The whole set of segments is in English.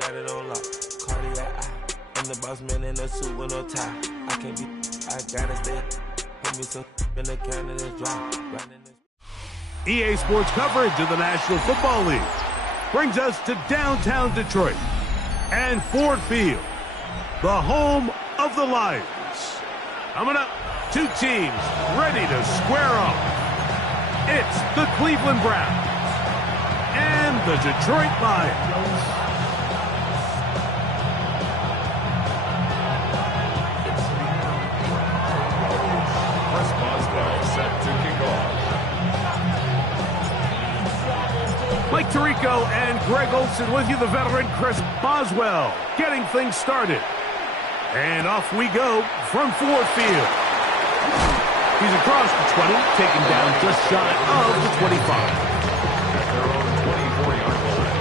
got it on lock. Cardiac eye. I'm the boss man in a suit with no tie. I can't be, I gotta stay. Put me some in the can of this drop. EA Sports coverage of the National Football League brings us to downtown Detroit and Ford Field, the home of the Lions. Coming up, two teams ready to square off. It's the Cleveland Browns and the Detroit Lions. Chris Boswell set to kick off. Mike Tirico and Greg Olsen with you, the veteran Chris Boswell, getting things started. And off we go from Ford Field. He's across the 20, taken down just shy of the 25. At their own 24-yard line.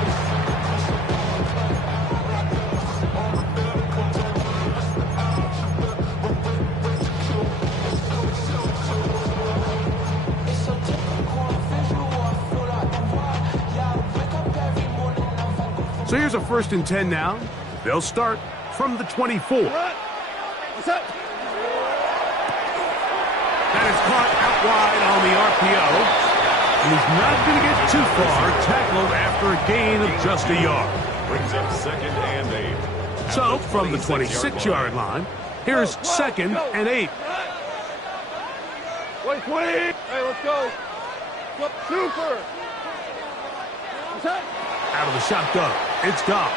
So here's a 1st and 10 now. They'll start from the 24. What's up? That is caught out wide on the RPO. And he's not going to get too far, tackled after a gain of just a yard. Brings up 2nd and 8. So from the 26-yard line, here's 2nd and 8. Wait, 20. Hey, let's go. Super. What's up? Out of the shotgun, it's Goff.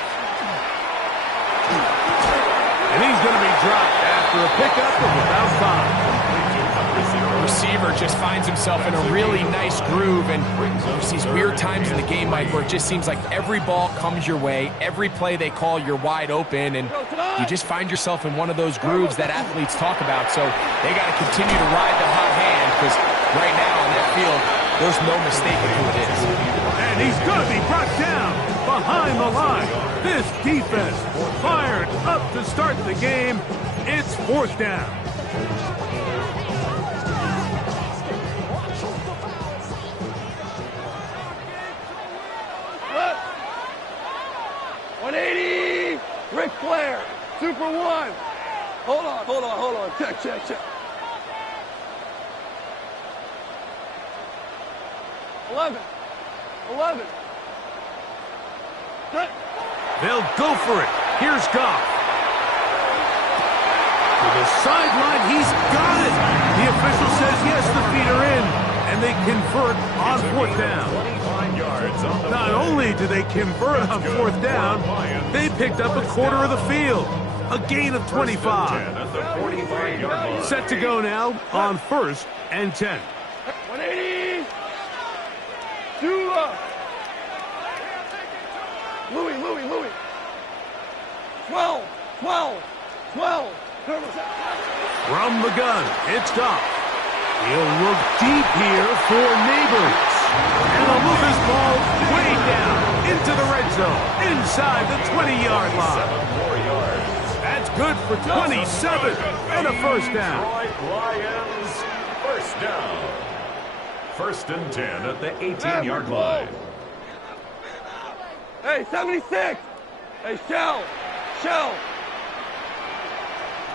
And he's going to be dropped after a pickup of about 5. Receiver just finds himself in a really nice groove, and there's these weird times in the game, Mike, where it just seems like every ball comes your way, every play they call, you're wide open, and you just find yourself in one of those grooves that athletes talk about. So they got to continue to ride the hot hand, because right now on that field, there's no mistaking who it is. And he's going to be brought down behind the line. This defense fired up to start the game. It's 4th down. What? 180. Ric Flair. Super 1. Hold on. Check. 11. They'll go for it. Here's Goff. To the sideline, he's got it. The official says yes, the feet are in, and they convert on 4th down. 25 yards on the Not only do they convert on 4th down, they picked up a quarter of the field. A gain of 25. At the 45-yard line. Set to go now on 1st and 10. 180. Tula. Louis. 12. From the gun, it's Goff. He'll look deep here for Neighbors. And he'll move his ball way down into the red zone, inside the 20-yard line. 7 more yards. That's good for 27 and a 1st down. Detroit Lions, 1st down. 1st and 10 at the 18-yard line. Hey, 76. Hey, Shell.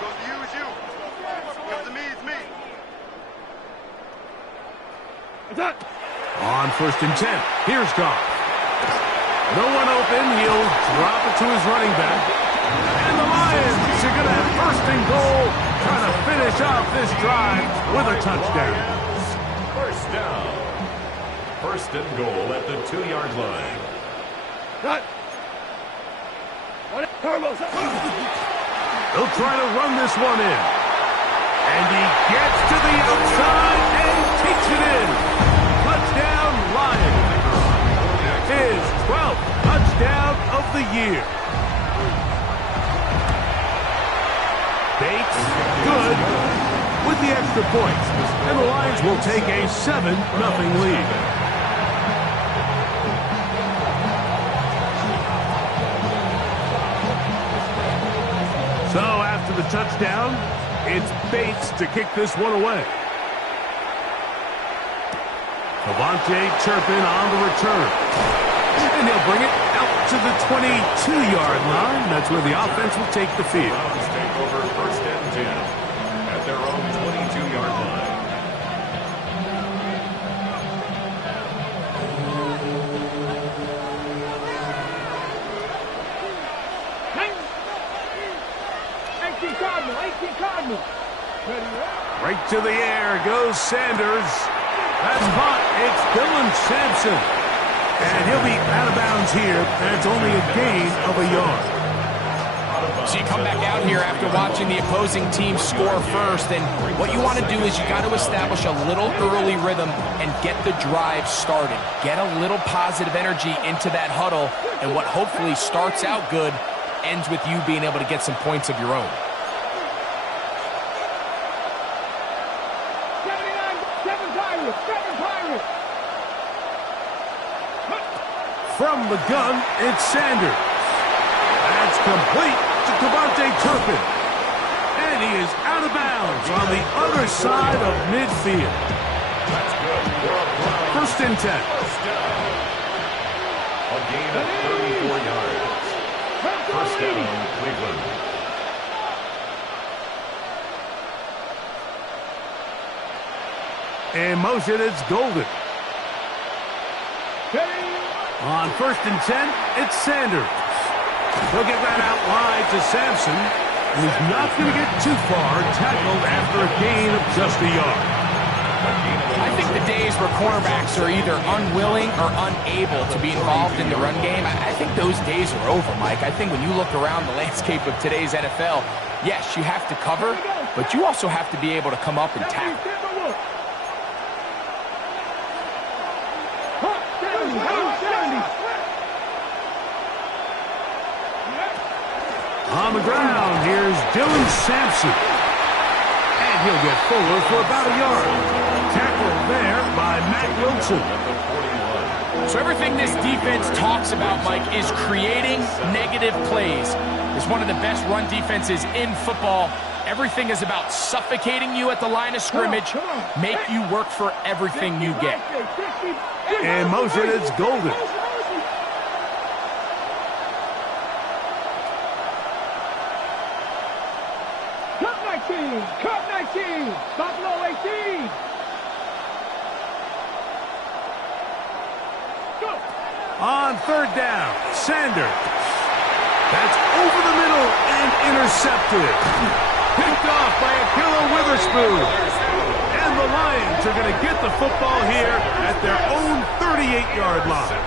Goes to use you. Comes to me, it's me. What's up? On 1st and 10, here's Goff. No one open, he'll drop it to his running back. And the Lions are going to have 1st and goal, trying to finish off this drive with a touchdown. 1st down. 1st and goal at the 2-yard line. Cut. Turbos. They'll try to run this one in. And he gets to the outside and takes it in. Touchdown, Lions. His 12th touchdown of the year. Bates, good, with the extra points. And the Lions will take a 7-0 lead. So after the touchdown, it's Bates to kick this one away. Avante Turpin on the return. And he'll bring it out to the 22-yard line. That's where the offense will take the field. Browns take over first and 10 at their own 22-yard line. Right to the air goes Sanders. That's caught. It's Dylan Sampson. And he'll be out of bounds here, and it's only a gain of a yard. So you come back out here after watching the opposing team score first, and what you want to do is you got to establish a little early rhythm and get the drive started. Get a little positive energy into that huddle, and what hopefully starts out good ends with you being able to get some points of your own. From the gun, it's Sanders. That's complete to Devontae Turpin. And he is out of bounds on the other side of midfield. That's good. First and 10. First down. A gain of 34 yards. First down, Cleveland. In motion, it's Golden. On first and 10, it's Sanders. He'll get that out wide to Sampson. And he's not going to get too far, tackled after a gain of just a yard. I think the days where cornerbacks are either unwilling or unable to be involved in the run game, I think those days are over, Mike. I think when you look around the landscape of today's NFL, yes, you have to cover, but you also have to be able to come up and tackle. On the ground, here's Dylan Sampson. And he'll get forward for about a yard. Tackled there by Matt Wilson. So everything this defense talks about, Mike, is creating negative plays. It's one of the best run defenses in football. Everything is about suffocating you at the line of scrimmage, make you work for everything you get. In motion, it's Golden. Cut 19! Buffalo 18! Go! On third down, Sanders. That's over the middle and intercepted. Picked off by Ahkello Witherspoon. And the Lions are going to get the football here at their own 38-yard line.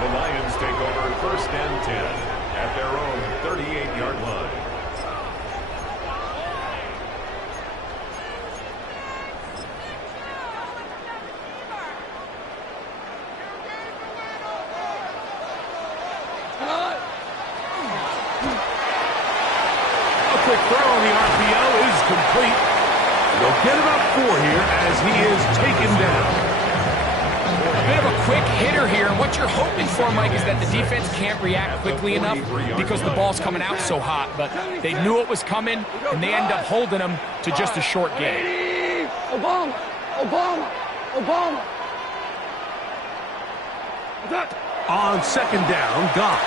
The Lions take over first and 10 at their own 38-yard line. Quick throw on the RPO is complete. They'll get about 4 here as he is taken down. A bit of a quick hitter here. What you're hoping for, Mike, is that the defense can't react quickly enough because the ball's coming out so hot. But they knew it was coming, and they end up holding them to just a short gain. Obama! On second down, Goff.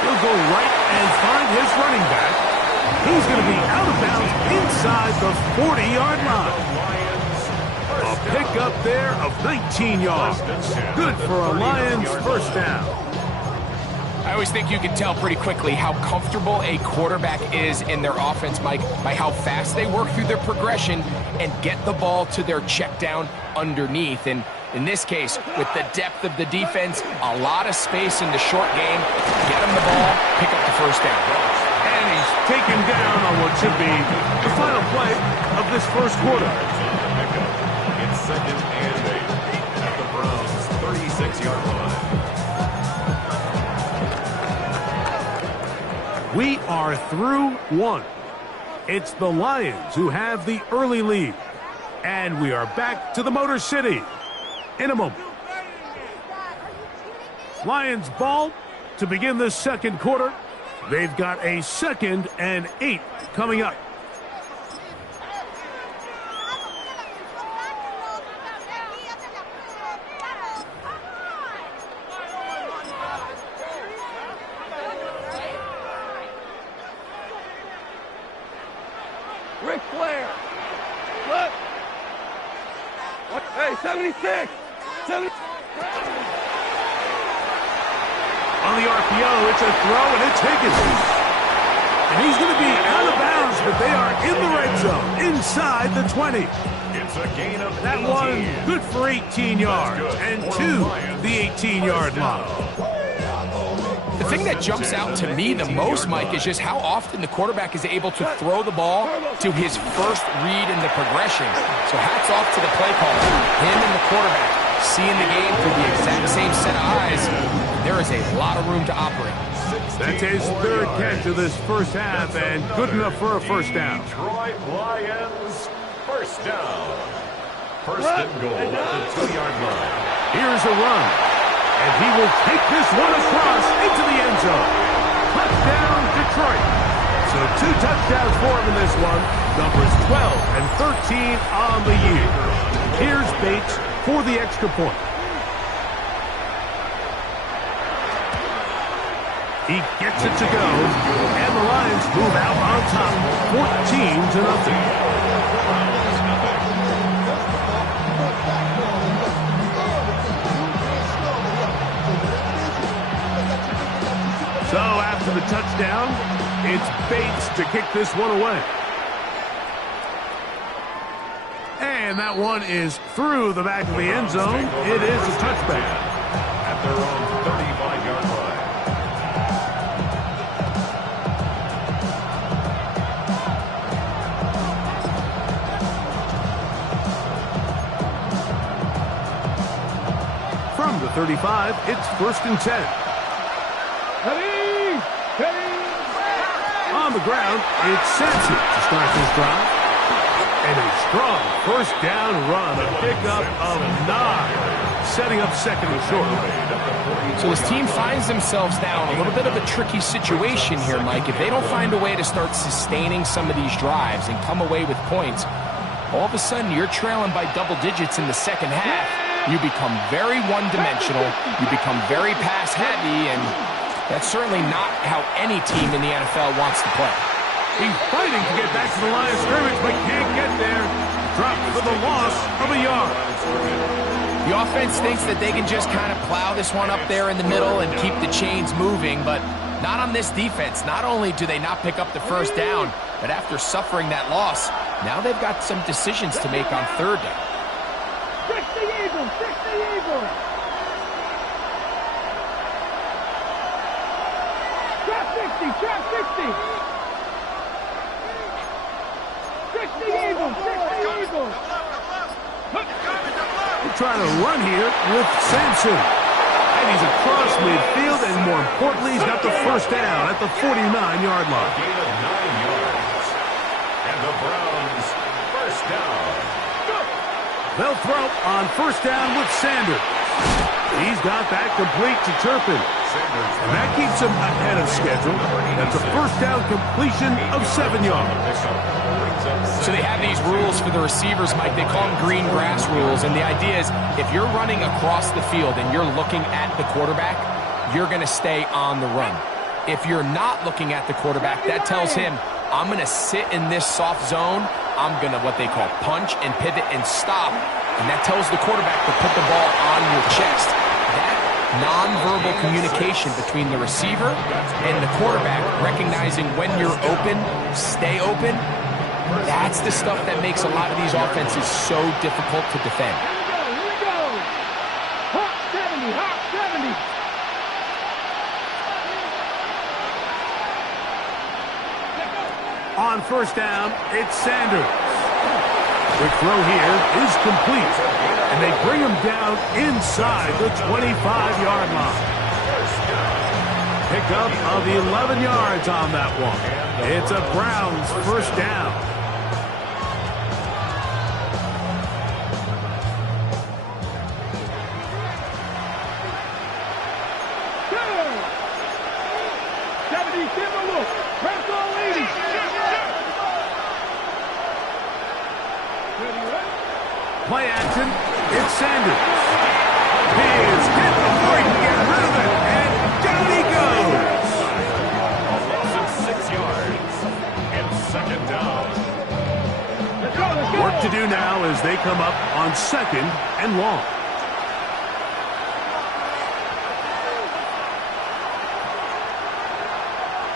He'll go right and find his running back. He's going to be out of bounds inside the 40-yard line. A pickup there of 19 yards. Good for a Lions first down. I always think you can tell pretty quickly how comfortable a quarterback is in their offense, Mike, by how fast they work through their progression and get the ball to their check down underneath. And in this case, with the depth of the defense, a lot of space in the short game, get them the ball, pick up the first down. And he's taken down on what should be the final play of this first quarter. It's second and 8 at the Browns' 36-yard line. We are through one. It's the Lions who have the early lead. And we are back to the Motor City in a moment. Lions ball to begin the second quarter. They've got a 2nd and 8 coming up. 76. 70. On the RPO, it's a throw, and it's Higgins. And he's going to be out of bounds, but they are in the red zone, inside the 20. It's a gain of That 18. one, good for 18 yards, and to the 18-yard line. The thing that jumps out to me the most, Mike, is just how often the quarterback is able to throw the ball to his first read in the progression. So hats off to the play caller. Him and the quarterback seeing the game through the exact same set of eyes. There is a lot of room to operate. That's his third catch of this first half, and good enough for a first down. Detroit Lions, first down. First and goal at the 2-yard line. Here's a run, and he will take this one across into the end zone. Touchdown, Detroit. So 2 touchdowns for him in this one. Numbers 12 and 13 on the year. Here's Bates for the extra point. He gets it to go, and the Lions move out on top, 14-0. So after the touchdown, it's Bates to kick this one away. And that one is through the back of the end zone. It is a touchback. At their own 35-yard line. From the 35, it's 1st and 10. On the ground, it's Sampson to start this drive. And a strong first down run, a pickup of 9, setting up second and short. So this team finds themselves now in a little bit of a tricky situation here, Mike. If they don't find a way to start sustaining some of these drives and come away with points, all of a sudden you're trailing by double digits in the second half. You become very one-dimensional. You become very pass-heavy, and that's certainly not how any team in the NFL wants to play. He's fighting to get back to the line of scrimmage, but can't get there. Dropped for the loss of a yard. The offense thinks that they can just kind of plow this one up there in the middle and keep the chains moving, but not on this defense. Not only do they not pick up the first down, but after suffering that loss, now they've got some decisions to make on third down. 60 Eagles, 60 Eagles. Trap 60, trap 60. 60 Eagles, 60 Eagles. They're trying to run here with Sampson. And he's across midfield, and more importantly, he's got the first down at the 49-yard line. Gain of 9 yards. And the Browns, first down. They'll throw on first down with Sanders. He's got that complete to Turpin. And that keeps him ahead of schedule. That's a first down completion of 7 yards. So they have these rules for the receivers, Mike. They call them green grass rules. And the idea is if you're running across the field and you're looking at the quarterback, you're going to stay on the run. If you're not looking at the quarterback, that tells him, I'm going to sit in this soft zone. I'm going to what they call punch and pivot and stop. And that tells the quarterback to put the ball on your chest. That nonverbal communication between the receiver and the quarterback, recognizing when you're open, stay open, that's the stuff that makes a lot of these offenses so difficult to defend. Here we go. Hawk 70, Hawk 70. On first down, it's Sanders. The throw here is complete, and they bring him down inside the 25-yard line. Pickup of 11 yards on that one. It's a Browns first down. Play action, it's Sanders. He is hit before he can get rid of it, and down he goes. A loss of 6 yards. And second down. Work to do now as they come up on 2nd and long.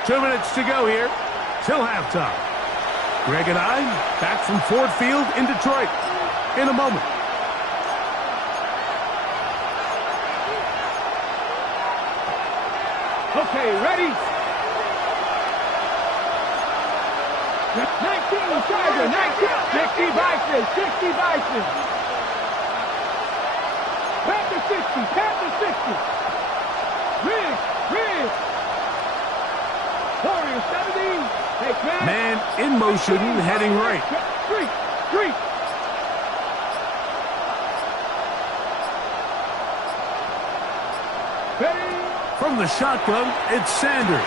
Two minutes to go here till halftime. Greg and I back from Ford Field in Detroit in a moment. Okay, ready? 19 Tiger, 19, 60 Bison, 60 Bison. Panther 60, Panther 60. Ridge. Warrior 70. Hey, man in motion, heading right. Street. Ready? From the shotgun, it's Sanders.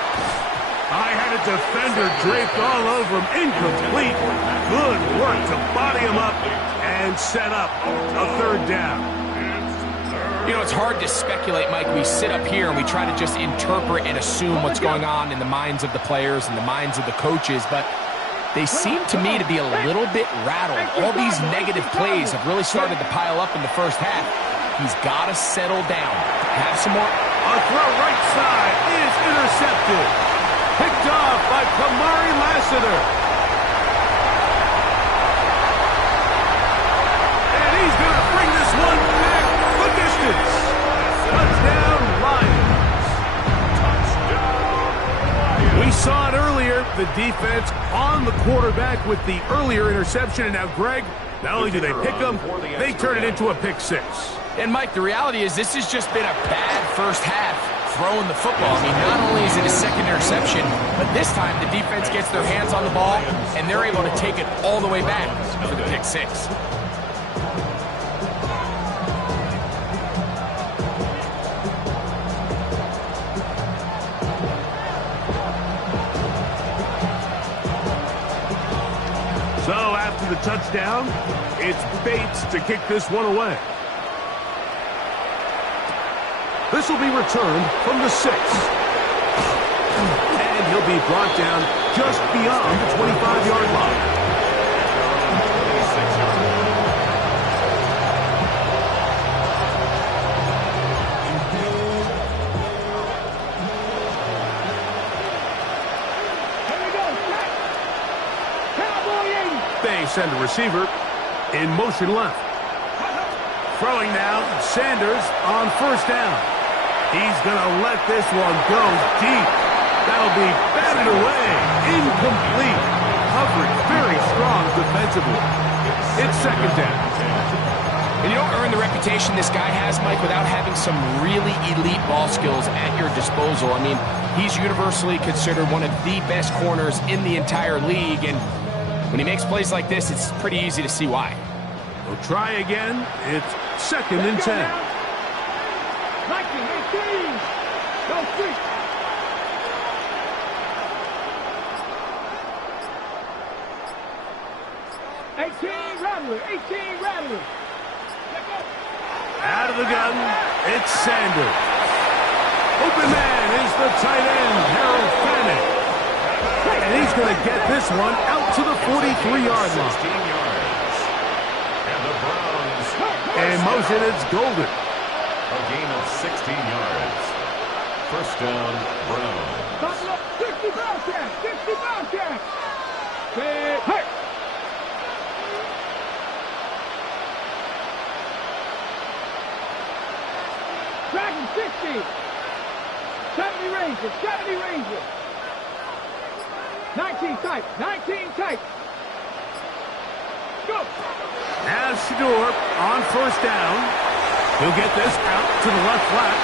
I had a defender draped all over him. Incomplete. Good work to body him up and set up a 3rd down. You know, it's hard to speculate, Mike. We sit up here and we try to just interpret and assume what's going on in the minds of the players and the minds of the coaches, but they seem to me to be a little bit rattled. All these negative plays have really started to pile up in the first half. He's got to settle down. Have some more. A throw right side is intercepted. Picked off by Kamari Lassiter. And he's going to bring this one back the distance. Touchdown, Lions. We saw it earlier, the defense on the quarterback with the earlier interception. And now, Greg, not only do they pick him, they turn it into a pick 6. And, Mike, the reality is this has just been a bad first half throwing the football. I mean, not only is it a second interception, but this time the defense gets their hands on the ball, and they're able to take it all the way back for the pick 6. So after the touchdown, it's Bates to kick this one away. This will be returned from the 6. And he'll be brought down just beyond the 25-yard line. Here we go, set. Cowboy 80. They send a receiver in motion left. Throwing now, Sanders on 1st down. He's going to let this one go deep. That'll be batted away. Incomplete. Coverage very strong defensively. It's 2nd down. And you don't earn the reputation this guy has, Mike, without having some really elite ball skills at your disposal. I mean, he's universally considered one of the best corners in the entire league, and when he makes plays like this, it's pretty easy to see why. We'll try again. It's 2nd and 10. 19, 18. Go street. Rattler. Out of the gun, it's Sanders. Open man is the tight end, Harold Fanning. And he's going to get this one out to the 43-yard line. And the Browns. In motion, it's Golden. A gain of 16 yards. 1st down, Browns. 60 Bobcats. Hey. Dragon 60. 70 Ranger. 19 tight. Go. Now Shador on 1st down. He'll get this out to the left flat.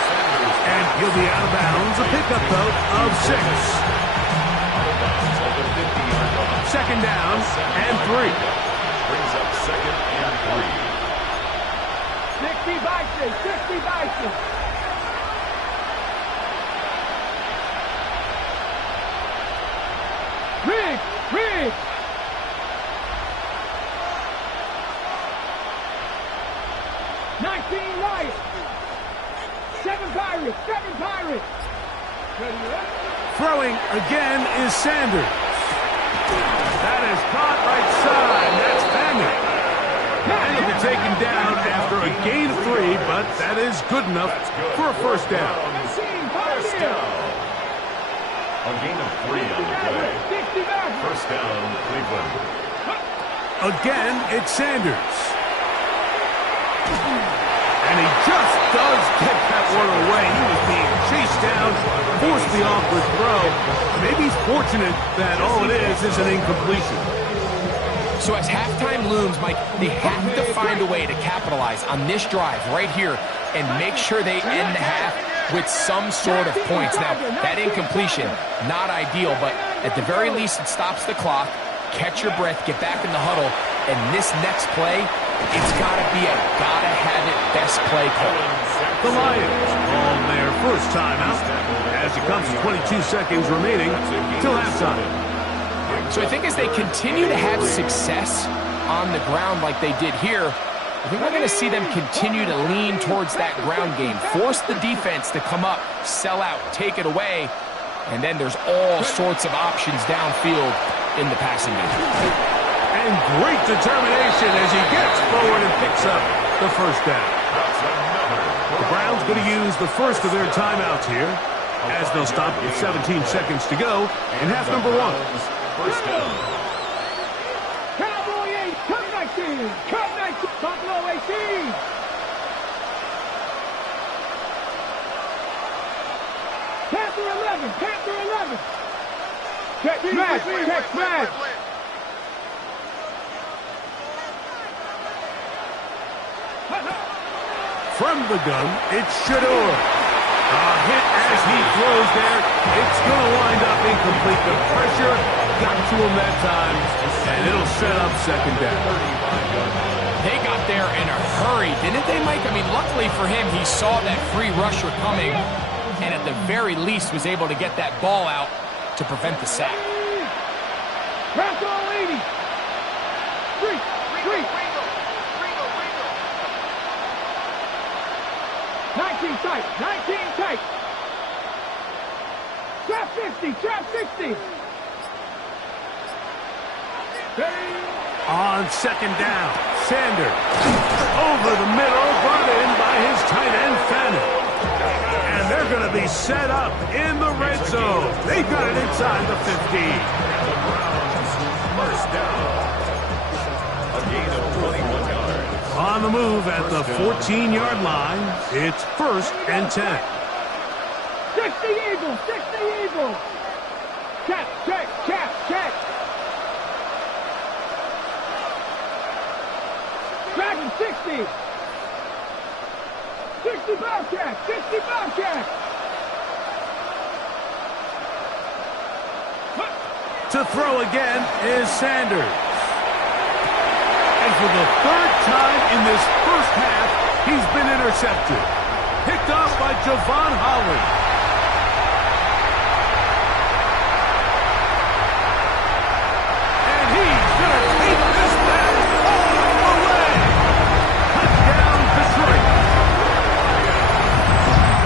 And he'll be out of bounds. A pickup, though, of 6. 2nd down and 3. Brings up 2nd and 3. 60 Bison. Rig. 19 Lions. 7 Pirates. Throwing again is Sanders. That is caught right side. That's Fanning. And he'll be taken down after a gain of 3, but that is good enough for a first down. First down. A gain of 3 on the play. First down, Cleveland. Again, it's Sanders. And he just does get that one away. He was being chased down, forced the awkward throw. Maybe he's fortunate that all it is an incompletion. So as halftime looms, Mike, they have to find a way to capitalize on this drive right here and make sure they end the half with some sort of points. Now, that incompletion, not ideal, but at the very least, it stops the clock. Catch your breath, get back in the huddle, and this next play, it's got to be a gotta-have-it best play call. The Lions on their first timeout as it comes to 22 seconds remaining till halftime. So I think as they continue to have success on the ground like they did here, I think we're going to see them continue to lean towards that ground game, force the defense to come up, sell out, take it away, and then there's all sorts of options downfield in the passing game. And great determination as he gets forward and picks up the first down. The Browns going to use the first of their timeouts here as they'll stop with 17 seconds to go in half number 1. First down. Cowboy 8, come 19, come 19, Buffalo 18. Panther 11, Panther 11. Check smash, check smash. From the gun, it's Shador. A hit as he throws there. It's going to wind up incomplete. The pressure got to him that time, and it'll set up second down. They got there in a hurry, didn't they, Mike? I mean, luckily for him, he saw that free rusher coming, and at the very least was able to get that ball out to prevent the sack. Bronco 80. Three. 19 tight, 19 tight. Trap 50, trap 60. On second down, Sanders over the middle, brought in by his tight end, Fannin. And they're going to be set up in the red zone. They've got it inside the 15. First down. A gain of 21 yards. On the move at the 14-yard line, it's 1st and 10. 60 Eagles, 60 Eagles. Check. Dragon 60. 60 Bobcat. To throw again is Sanders. And for the third time in this first half, he's been intercepted. Picked off by Javon Holland. And he's going to take this back all the way. Touchdown, Detroit.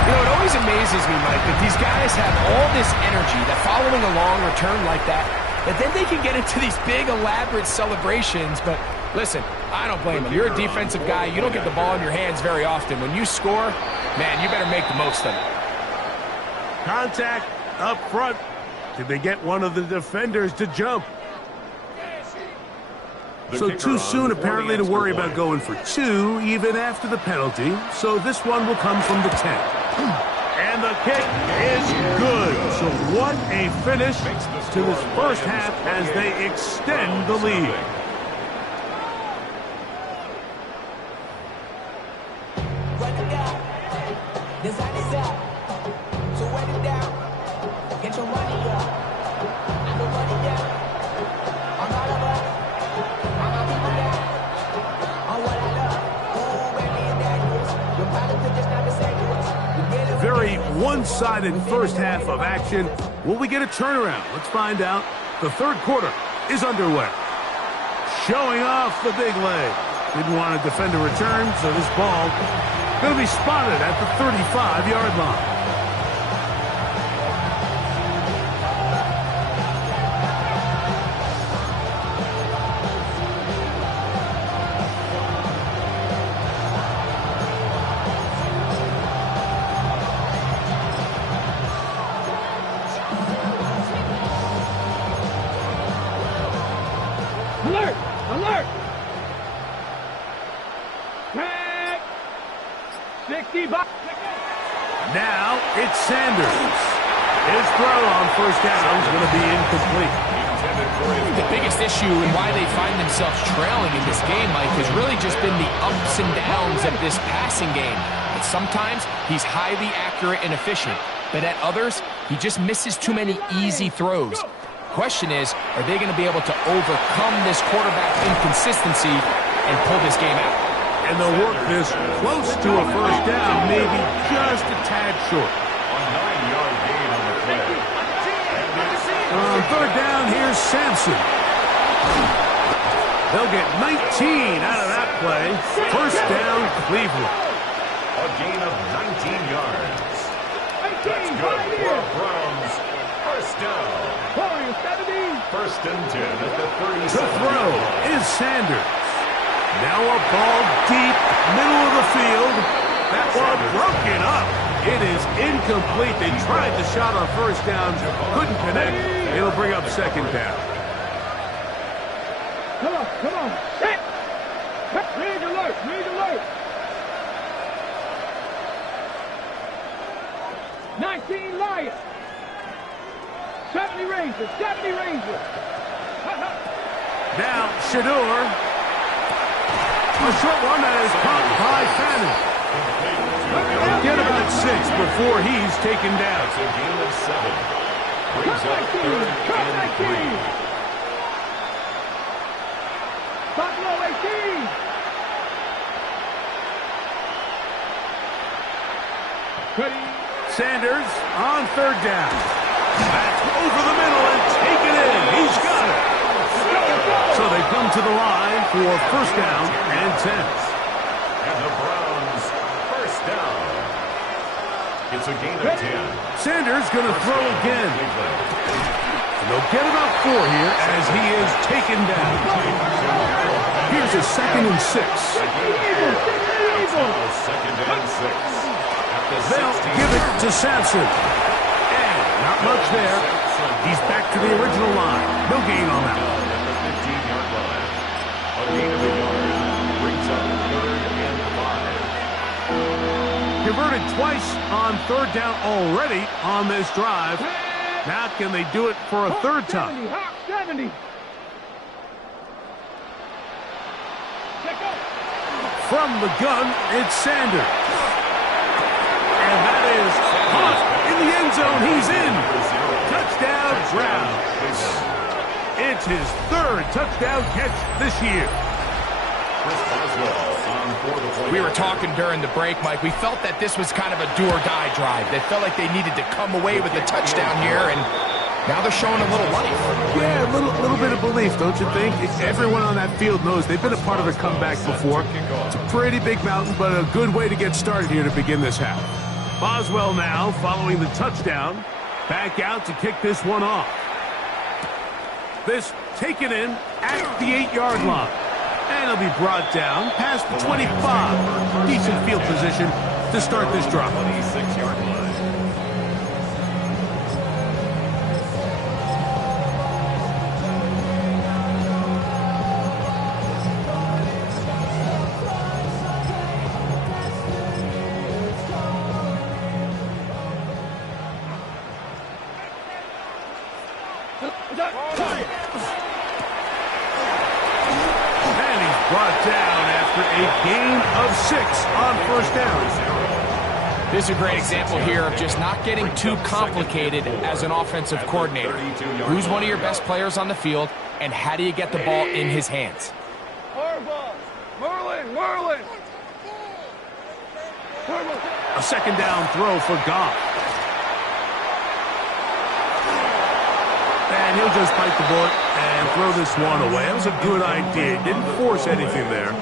You know, it always amazes me, Mike, that these guys have all this energy that following a long return like that then they can get into these big, elaborate celebrations. But listen, I don't blame them. You're a defensive guy. You don't get the ball in your hands very often. When you score, man, you better make the most of it. Contact up front. Did they get one of the defenders to jump? So too soon, apparently, to worry about going for 2, even after the penalty. So this one will come from the 10. And the kick is good. So what a finish to this first half as they extend the lead. Run it down. Design is out. So run it down. Get your money up. I can run it down. I'm all about it. I'm a people down. I'm what I love. Ooh, baby, and that your pilot could just not be saying to us. Very one-sided first half of action. Will we get a turnaround? Let's find out. The third quarter is underway. Showing off the big leg. Didn't want to defend a return, so this ball going to be spotted at the 35-yard line. Now it's Sanders. His throw on first down is going to be incomplete. The biggest issue and why they find themselves trailing in this game, Mike, has really just been the ups and downs of this passing game. And sometimes he's highly accurate and efficient, but at others, he just misses too many easy throws. Question is, are they going to be able to overcome this quarterback inconsistency and pull this game out? And they'll work this close to a first down, maybe just a tad short. A 9-yard gain on the play. On third down, here's Sampson. They'll get 19 out of that play. First down, Cleveland. A gain of 19 yards. That's good for a Browns first down. First and 10 at the 37. The throw is Sanders. Now a ball deep, middle of the field. That one broken up. It is incomplete. They tried the shot on first down, couldn't connect. It'll bring up second down. Come on. Set. Read alert. 19 Lions. 70 Rangers. Now Shador. A short one that is caught by Fannin. Get about 6 before he's taken down. It's a gain of 7. Brings up third and 3. Buffalo 18. Sanders on third down. Back over the middle and taken in. He's got it. So they come to the line for first down and 10. And the Browns first down. It's a gain of 10. Sanders going to throw again. And they'll get about 4 here as he is taken down. Here's a second and 6. Second and 6. They'll give it to Sampson. And not much there. He's back to the original line. No gain on that one. At the 15-yard line. A gain of a yard. Brings up third and 5. Converted twice on third down already on this drive. Now can they do it for a third time? 70. From the gun, it's Sanders. And that is caught in the end zone. He's in. Touchdown, Browns. It's his third touchdown catch this year. We were talking during the break, Mike. We felt that this was kind of a do-or-die drive. They felt like they needed to come away with the touchdown here, and now they're showing a little life. Yeah, a little bit of belief, don't you think? Everyone on that field knows they've been a part of a comeback before. It's a pretty big mountain, but a good way to get started here to begin this half. Boswell now following the touchdown. Back out to kick this one off. This taken in at the 8-yard line. And he'll be brought down past the 25. Decent field position to start this drive. 26-yard line. Brought down after a gain of 6 on first down. This is a great example here of just not getting too complicated as an offensive coordinator. Who's one of your best players on the field, and how do you get the ball in his hands? Merlin. A second down throw for Goff. And he'll just bite the bullet and throw this one away. That was a good idea. Didn't force anything there.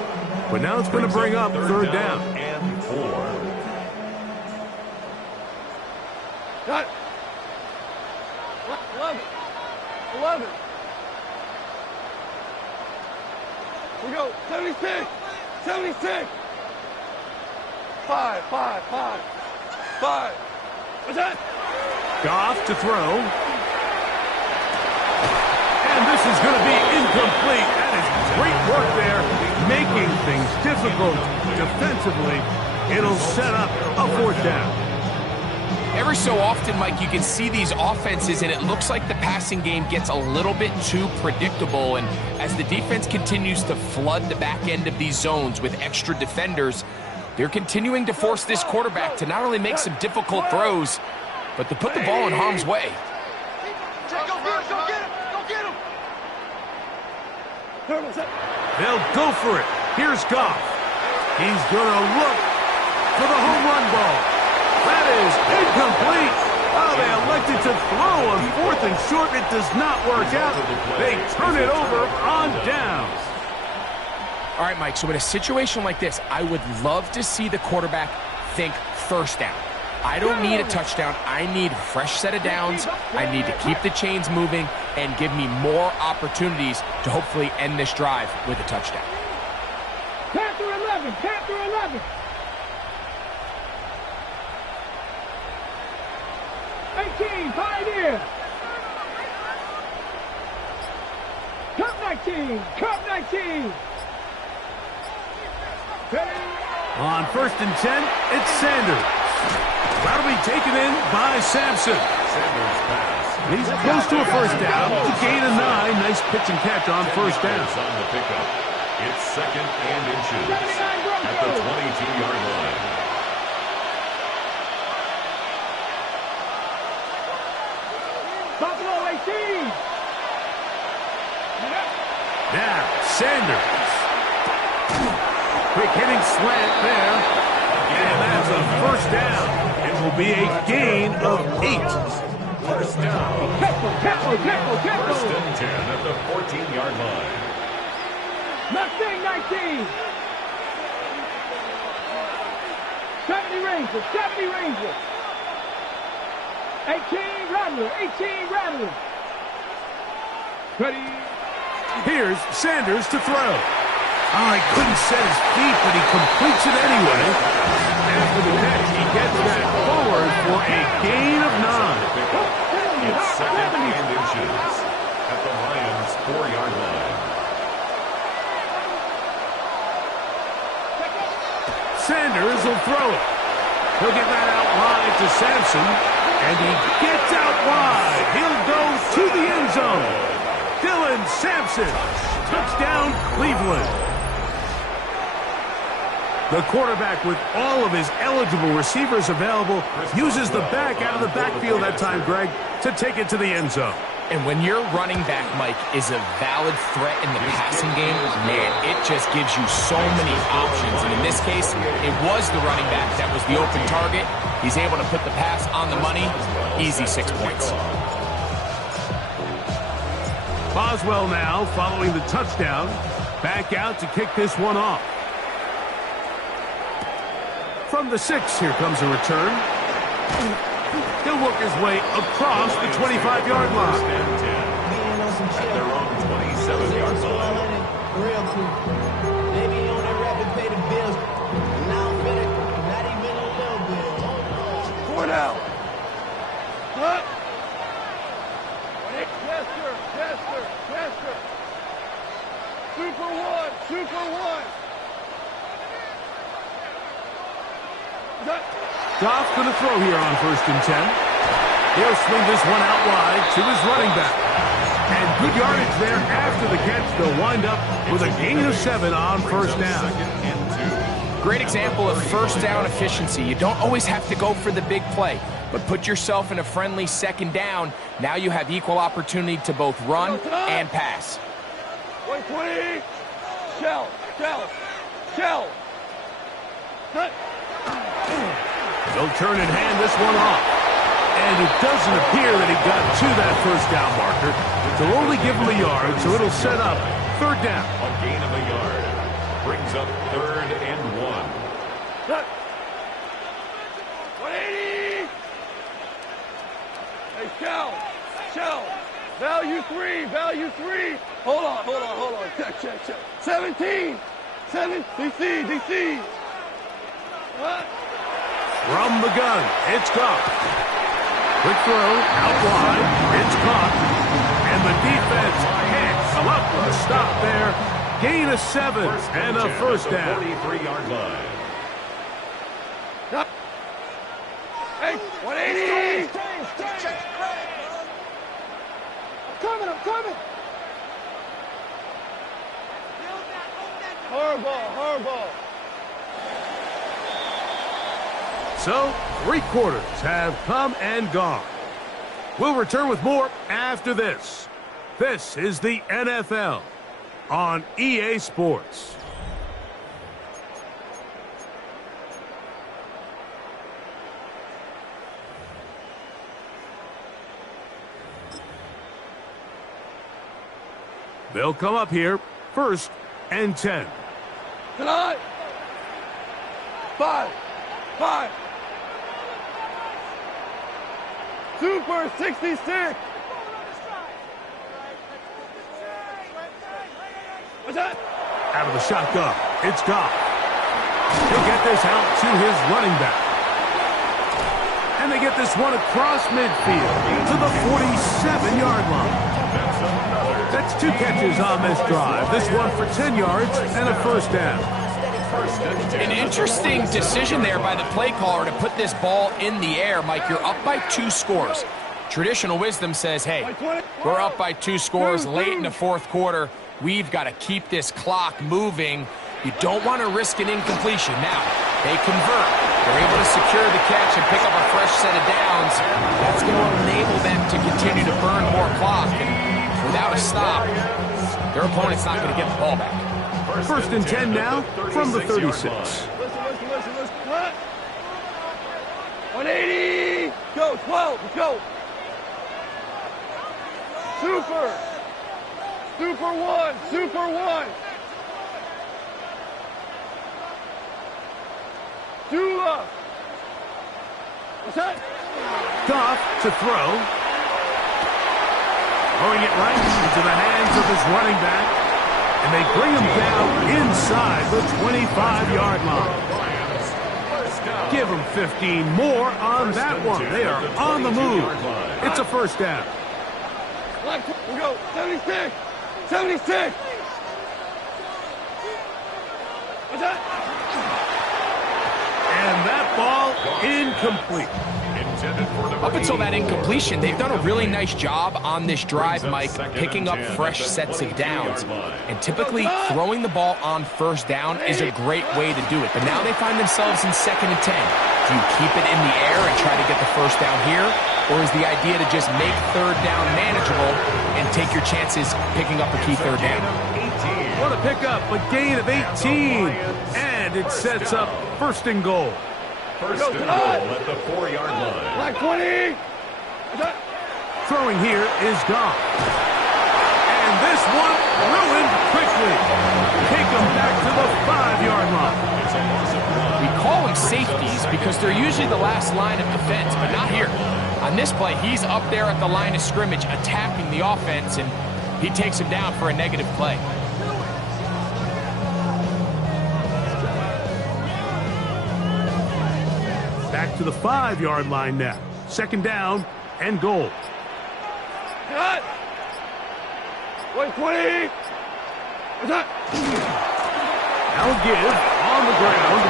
But now it's going to bring up third down. And 4. Got it. 11. We go. 76. 5. What's that? Goff to throw. And this is going to be incomplete. That is great work there, making things difficult defensively. It'll set up a fourth down. Every so often, Mike, you can see these offenses, and it looks like the passing game gets a little bit too predictable. And as the defense continues to flood the back end of these zones with extra defenders, they're continuing to force this quarterback to not only make some difficult throws, but to put the ball in harm's way. They'll go for it. Here's Goff. He's going to look for the home run ball. That is incomplete. Oh, they elected to throw on 4th and short. It does not work out. They turn it over on downs. All right, Mike, so in a situation like this, I would love to see the quarterback think first down. I don't need a touchdown. I need a fresh set of downs. I need to keep the chains moving and give me more opportunities to hopefully end this drive with a touchdown. Panther 11, Panther 11. 18, Pioneer. Cup 19, Cup 19. On 1st and 10, it's Sanders. That'll be taken in by Sampson. He's close to a first down. To gain a 9. Nice pitch and catch on first down. On the pickup. It's 2nd and inches at the 22-yard line. Buffalo 18. Now, Sanders. Quick hitting slant there. And that's a first down. It will be a gain of 8. First down. Tempo. First and 10 at the 14-yard line. Mustang 19. 70 Rangers, 70 Rangers. 18 Rattler, 18 Rattler. Ready. Here's Sanders to throw. Oh, he couldn't set his feet, but he completes it anyway. After the catch, he gets that forward for a gain of 9. It's 2nd and inches at the Lions' 4-yard line. Sanders will throw it. He'll get that out wide to Sampson, and he gets out wide. He'll go to the end zone. Dylan Sampson, touchdown Cleveland. The quarterback, with all of his eligible receivers available, uses the back out of the backfield that time, Greg, to take it to the end zone. And when your running back, Mike, is a valid threat in the passing game, man, it just gives you so many options. And in this case, it was the running back that was the open target. He's able to put the pass on the money. Easy 6 points. Boswell now, following the touchdown, back out to kick this one off. From the 6, here comes a return. He'll work his way across the 25-yard line. At their own 27-yard line. Real cool. Maybe on that rapid pay the bills. Now I'm better, not even a little bit. Cornell. What? Yes, sir. Yes, sir. Yes, sir. Super one. Goff going to throw here on 1st and 10. He'll swing this one out wide to his running back. And good yardage there after the catch. They'll wind up with a gain of 7 on first down. Great example of first down efficiency. You don't always have to go for the big play, but put yourself in a friendly 2nd down. Now you have equal opportunity to both run and pass. 120. Shell. They'll turn and hand this one off. And it doesn't appear that he got to that first down marker. They'll only give him a yard, so it'll set up 3rd down. A gain of a yard brings up 3rd and 1. 180. Hey, Shell. Value 3. Hold on. Check. 17. DC. What? From the gun, it's Goff. Quick throw, out wide, it's caught. And the defense can't up the stop there. Gain of 7 and a first down. 43-yard line. Hey, 180! I'm coming! Horrible! So, 3 quarters have come and gone. We'll return with more after this. This is the NFL on EA Sports. They'll come up here, 1st and 10. Tonight! 5! Super 66! What's that? Out of the shotgun, it's Goff. He'll get this out to his running back. And they get this one across midfield to the 47-yard line. That's 2 catches on this drive. This one for 10 yards and a 1st down. An interesting decision there by the play caller to put this ball in the air. Mike, you're up by 2 scores. Traditional wisdom says, hey, we're up by 2 scores late in the 4th quarter. We've got to keep this clock moving. You don't want to risk an incompletion. Now, they convert. They're able to secure the catch and pick up a fresh set of downs. That's going to enable them to continue to burn more clock. And without a stop, their opponent's not going to get the ball back. 1st and 10 now from the 36. Listen. Cut. 180! Go, 12, let's go! Super 1! Dula! What's that? Goff to throw. Throwing it right into the hands of his running back. And they bring him down inside the 25-yard line. Give him 15 more on that one. They are on the move. It's a 1st down. We go, 76! What's that? And that ball incomplete. Up until that incompletion, they've done a really nice job on this drive, Mike, picking up fresh sets of downs. And typically, throwing the ball on 1st down is a great way to do it. But now they find themselves in 2nd and 10. Do you keep it in the air and try to get the 1st down here? Or is the idea to just make 3rd down manageable and take your chances picking up a key 3rd down? What a pickup, a gain of 18. And it sets up 1st and goal. 1st and goal at the 4-yard line. Like 20! Throwing here is Goff. And this one ruined quickly. Take them back to the 5-yard line. We call them safeties because they're usually the last line of defense, but not here. On this play, he's up there at the line of scrimmage attacking the offense, and he takes him down for a negative play. Back to the 5-yard line now. 2nd down and goal. Cut! 120! What's that? Now give on the ground.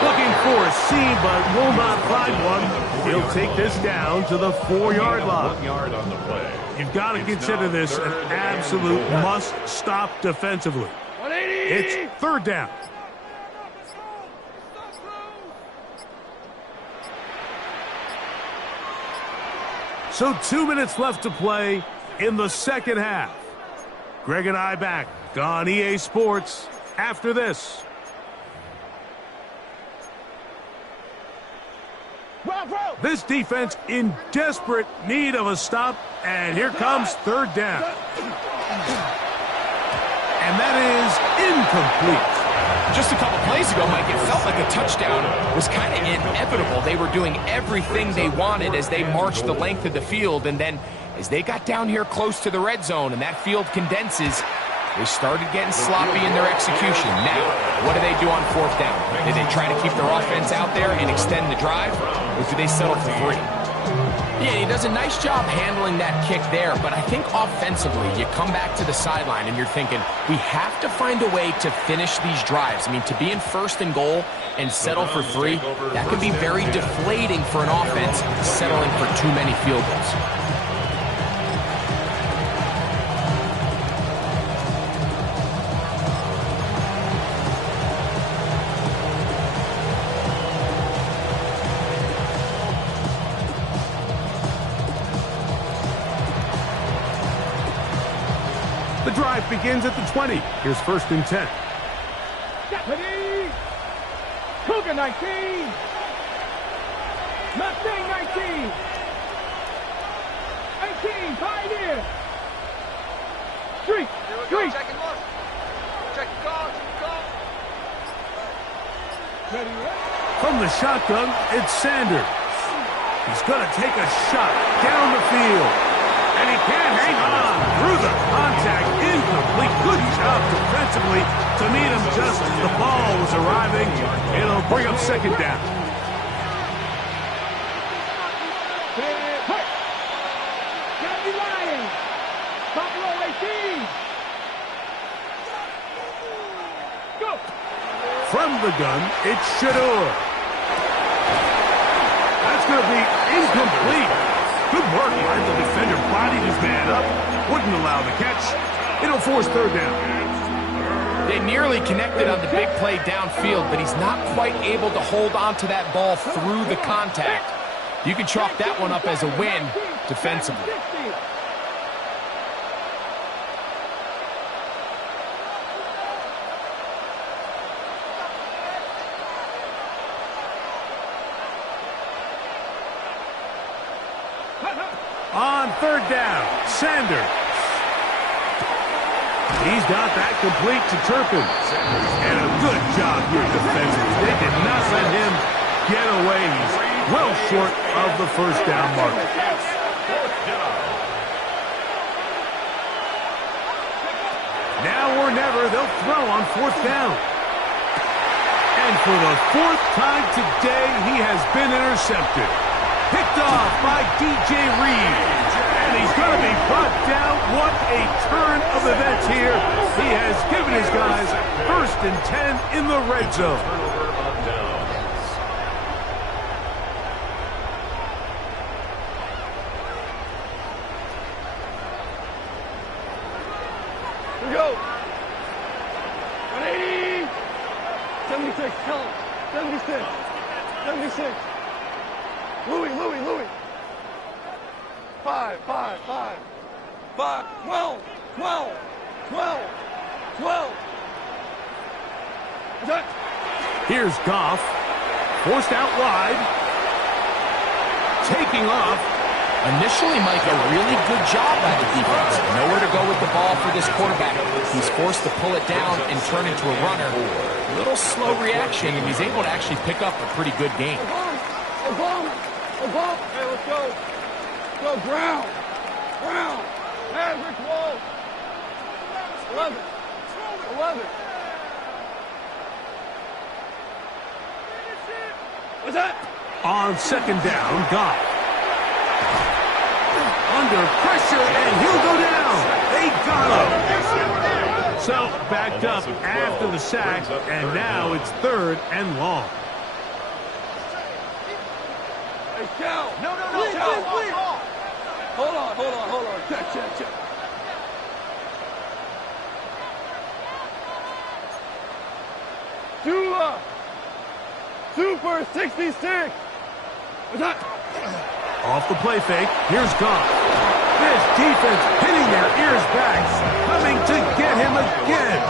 Looking for a seam, but will not find one. He'll take this down to the 4-yard line. 1 yard on the play. You've got to consider this an absolute must-stop defensively. 180! It's 3rd down. So 2 minutes left to play in the 2nd half. Greg and I back on EA Sports after this. This defense in desperate need of a stop, and here comes 3rd down. And that is incomplete. Just a couple plays ago, Mike, it felt like a touchdown was kind of inevitable. They were doing everything they wanted as they marched the length of the field, and then as they got down here close to the red zone and that field condenses, they started getting sloppy in their execution. Now, what do they do on 4th down? Do they try to keep their offense out there and extend the drive, or do they settle for 3? Yeah, he does a nice job handling that kick there, but I think offensively, you come back to the sideline and you're thinking, we have to find a way to finish these drives. I mean, to be in 1st and goal and settle for 3, that can be very deflating for an offense settling for too many field goals. The drive begins at the 20. Here's 1st and 10. Deputy! Cougar 19! Mustang 19! 18, Pioneer! Street! Street! Check and look. Check the guard. Ready, From the shotgun, it's Sanders. He's going to take a shot down the field. And he can't hang on through the contact. Incomplete. Good job defensively to meet him just as the ball was arriving. It'll bring up 2nd down. County Lions! Buffalo 18! Go! From the gun, it's Shador. That's going to be incomplete. Good work by the defender. Bodied his man up. Wouldn't allow the catch. It'll force 3rd down. They nearly connected on the big play downfield, but he's not quite able to hold on to that ball through the contact. You can chalk that one up as a win defensively. On 3rd down, Sanders. He's got that complete to Turpin. And a good job here defensively. They did not let him get away. He's well short of the 1st down mark. Now or never, they'll throw on 4th down. And for the 4th time today, he has been intercepted. Picked off by DJ Reed. And he's going to be brought down. What a turn of events here. He has given his guys 1st and 10 in the red zone. Here we go. 180. 76. Tell him. 76. 76. Louis. 5. 12. Here's Goff. Forced out wide. Taking off. Initially, Mike, a really good job by the defense. Nowhere to go with the ball for this quarterback. He's forced to pull it down and turn into a runner. A little slow reaction, and he's able to actually pick up a pretty good game. Hey, let's go. Go, Brown. Maverick Wall. 11. What's that? On 2nd down, Goff. Under pressure, and he'll go down. They got him. So, backed up after the sack, and now it's 3rd and long. Hey, Cal. No. Please. Hold on. Check. Super 66. What's that? Off the play fake, here's Goff. This defense hitting their ears back, coming to get him again.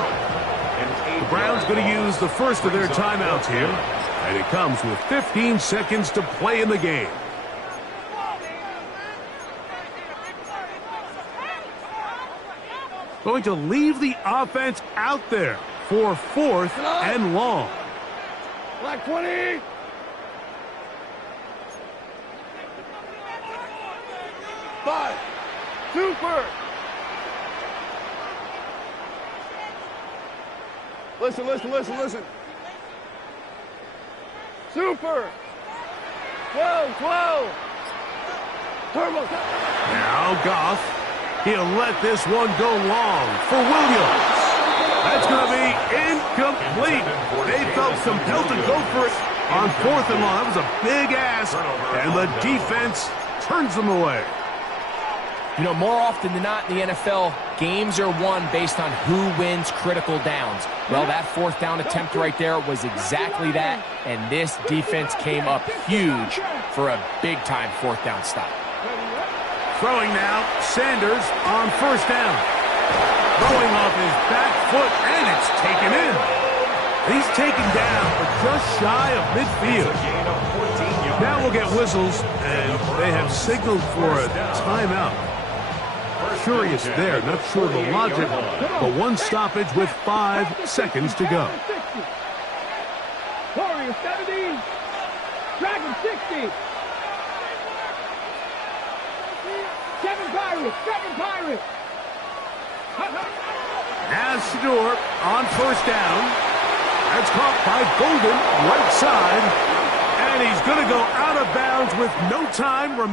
The Browns going to use the 1st of their timeouts here, and it comes with 15 seconds to play in the game. Going to leave the offense out there for 4th and long. Black 20. Five. Super. Listen. Super. 12. Now Goff. He'll let this one go long for Williams. That's going to be incomplete. They felt compelled to go for it on 4th and long. That was a big ask, and the defense turns them away. You know, more often than not in the NFL, games are won based on who wins critical downs. Well, that 4th down attempt right there was exactly that, and this defense came up huge for a big-time 4th down stop. Throwing now, Sanders on 1st down. Throwing off his back foot, and it's taken in. He's taken down, but just shy of midfield. Now we'll get whistles, and they have signaled for a timeout. Curious there, not sure the logic, but one stoppage with 5 seconds to go. Warrior 70, Dragon 60. 7 Pirates. Now Shador on 1st down. That's caught by Golden, right side. And he's going to go out of bounds with no time remaining.